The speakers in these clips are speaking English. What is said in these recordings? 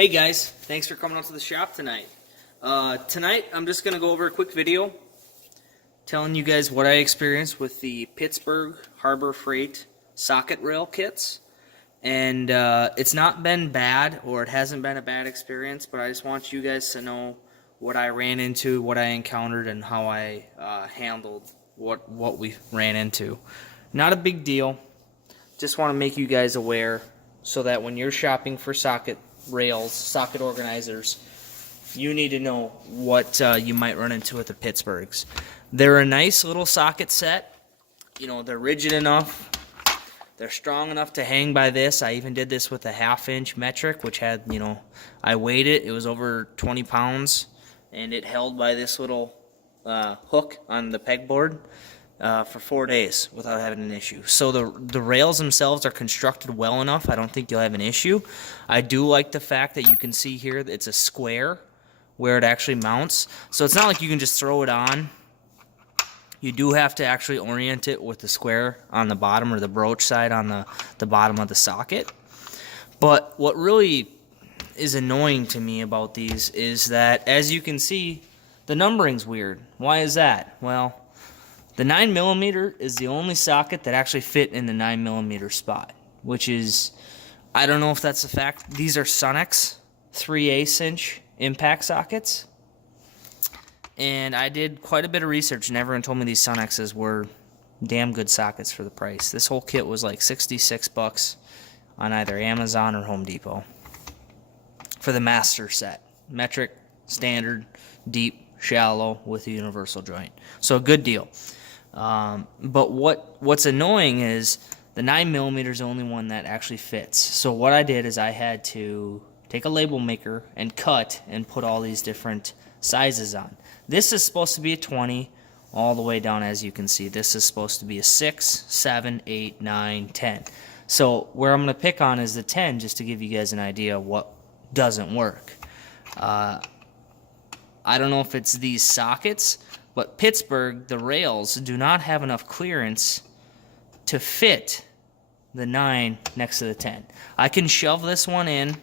Hey guys, thanks for coming out to the shop tonight. Tonight I'm just going to go over a quick video telling you guys what I experienced with the Pittsburgh Harbor Freight socket rail kits. And it's not been bad, or it hasn't been a bad experience, but I just want you guys to know what I ran into, what I encountered, and how I handled what we ran into. Not a big deal. Just want to make you guys aware so that when you're shopping for socket rails, socket organizers, you need to know what you might run into with the Pittsburghs. They're a nice little socket set. You know, they're rigid enough. They're strong enough to hang by this. I even did this with a 1/2-inch metric, which had, you know, I weighed it. It was over 20 pounds, and it held by this little hook on the pegboard for 4 days without having an issue. So the rails themselves are constructed well enough. I don't think you'll have an issue. I do like the fact that you can see here that it's a square where it actually mounts. So it's not like you can just throw it on. You do have to actually orient it with the square on the bottom, or the broach side on the bottom of the socket. But what really is annoying to me about these is that, as you can see, the numbering's weird. Why is that? Well, the 9mm is the only socket that actually fit in the 9mm spot, which is, I don't know if that's a fact. These are Sonex 3/8-inch impact sockets. And I did quite a bit of research, and everyone told me these Sonexes were damn good sockets for the price. This whole kit was like $66 on either Amazon or Home Depot for the master set. Metric, standard, deep, shallow with a universal joint. So a good deal. But what's annoying is the 9mm is the only one that actually fits. So what I did is I had to take a label maker and cut and put all these different sizes on. This is supposed to be a 20 all the way down, as you can see. This is supposed to be a 6, 7, 8, 9, 10. So where I'm going to pick on is the 10, just to give you guys an idea of what doesn't work. I don't know if it's these sockets, but Pittsburgh, the rails, do not have enough clearance to fit the 9 next to the 10. I can shove this one in,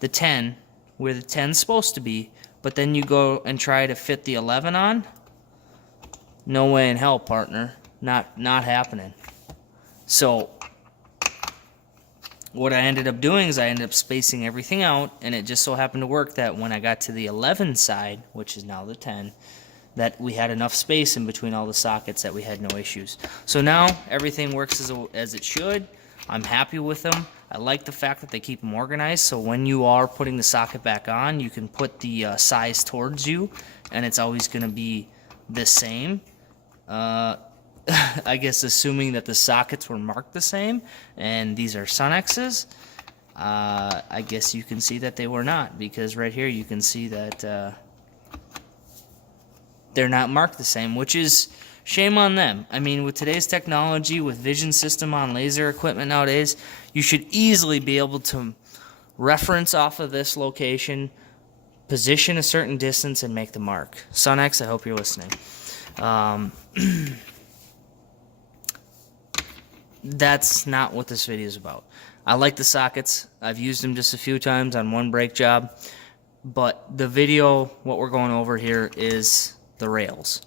the 10, where the 10's supposed to be, but then you go and try to fit the 11 on. No way in hell, partner. Not happening. So what I ended up doing is I ended up spacing everything out, and it just so happened to work that when I got to the 11 side, which is now the 10, that we had enough space in between all the sockets that we had no issues. So now everything works as it should. I'm happy with them. I like the fact that they keep them organized, so when you are putting the socket back on, you can put the size towards you, and it's always going to be the same. I guess assuming that the sockets were marked the same, and these are Sonexes, I guess you can see that they were not, because right here you can see that they're not marked the same, which is shame on them. I mean, with today's technology, with vision system on laser equipment nowadays, you should easily be able to reference off of this location, position a certain distance, and make the mark. Sonex, I hope you're listening. That's not what this video is about. I like the sockets. I've used them just a few times on one brake job. But the video, what we're going over here, is the rails.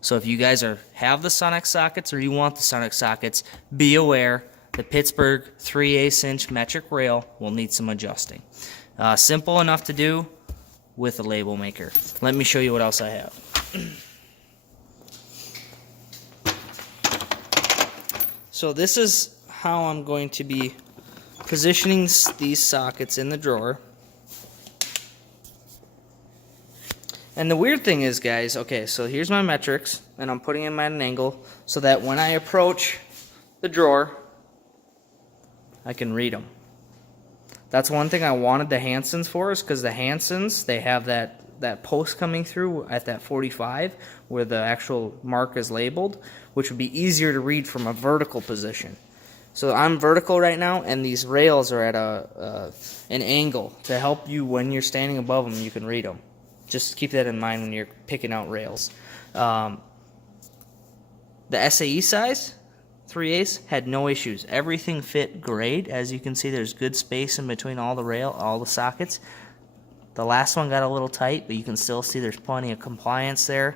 So if you guys have the Sonex sockets, or you want the Sonex sockets, be aware the Pittsburgh 3/8-inch metric rail will need some adjusting. Simple enough to do with a label maker. Let me show you what else I have. So this is how I'm going to be positioning these sockets in the drawer. And the weird thing is, guys, okay, so here's my metrics, and I'm putting them at an angle so that when I approach the drawer, I can read them. That's one thing I wanted the Hansons for, is because the Hansons, they have that post coming through at that 45 where the actual mark is labeled, which would be easier to read from a vertical position. So I'm vertical right now, and these rails are at an angle to help you when you're standing above them, you can read them. Just keep that in mind when you're picking out rails. The SAE size, 3/8 had no issues. Everything fit great. As you can see, there's good space in between all the sockets. The last one got a little tight, but you can still see there's plenty of compliance there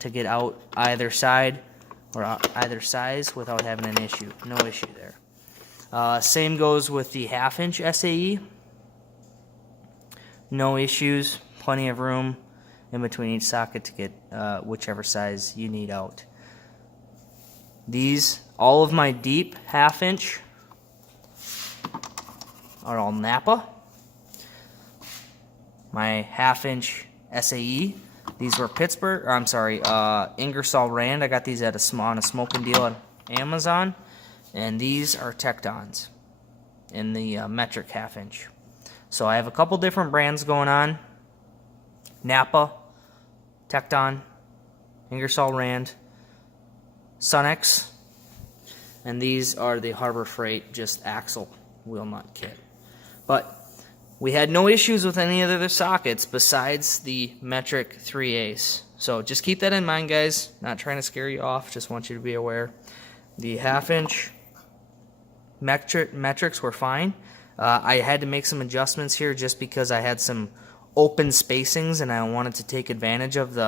to get out either side or either size without having an issue. No issue there. Same goes with the 1/2" SAE. No issues. Plenty of room in between each socket to get whichever size you need out. All of my deep 1/2" are all Napa. My 1/2" SAE, these were Pittsburgh, or I'm sorry, Ingersoll Rand. I got these on a smoking deal on Amazon. And these are Tectons in the metric 1/2". So I have a couple different brands going on. Napa, Tecton, Ingersoll Rand, Sunex, and these are the Harbor Freight just axle wheel nut kit. But we had no issues with any of the other sockets besides the metric 3/8. So just keep that in mind, guys. Not trying to scare you off, just want you to be aware. The 1/2" metrics were fine. I had to make some adjustments here just because I had some open spacings and I wanted to take advantage of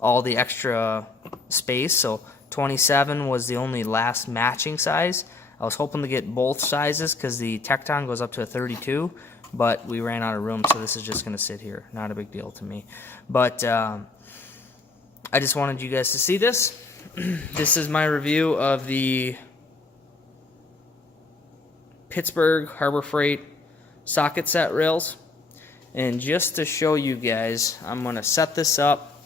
all the extra space. So 27 was the only last matching size. I was hoping to get both sizes because the Tecton goes up to a 32, but we ran out of room, so this is just going to sit here. Not a big deal to me. But I just wanted you guys to see this. This is my review of the Pittsburgh Harbor Freight socket set rails. And just to show you guys, I'm going to set this up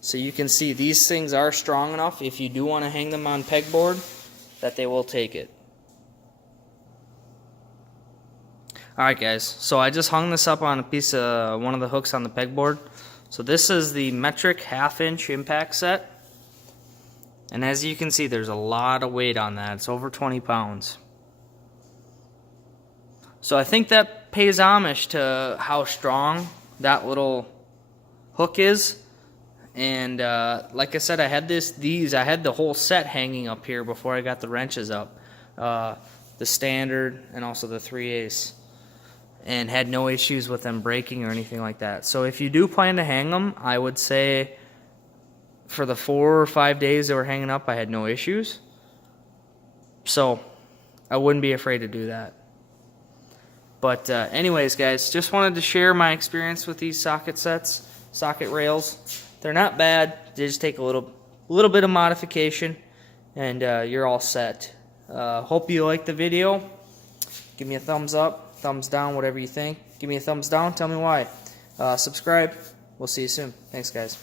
so you can see these things are strong enough if you do want to hang them on pegboard that they will take it. Alright guys, so I just hung this up on a piece of one of the hooks on the pegboard. So this is the metric 1/2" impact set. And as you can see, there's a lot of weight on that. It's over 20 pounds. So I think that pays homage to how strong that little hook is. And like I said, I had I had the whole set hanging up here before I got the wrenches up. The standard and also the 3/8. And had no issues with them breaking or anything like that. So if you do plan to hang them, I would say for the 4 or 5 days they were hanging up, I had no issues. So I wouldn't be afraid to do that. But anyways, guys, just wanted to share my experience with these socket rails. They're not bad. They just take a little bit of modification, and you're all set. Hope you liked the video. Give me a thumbs up, thumbs down, whatever you think. Give me a thumbs down. Tell me why. Subscribe. We'll see you soon. Thanks, guys.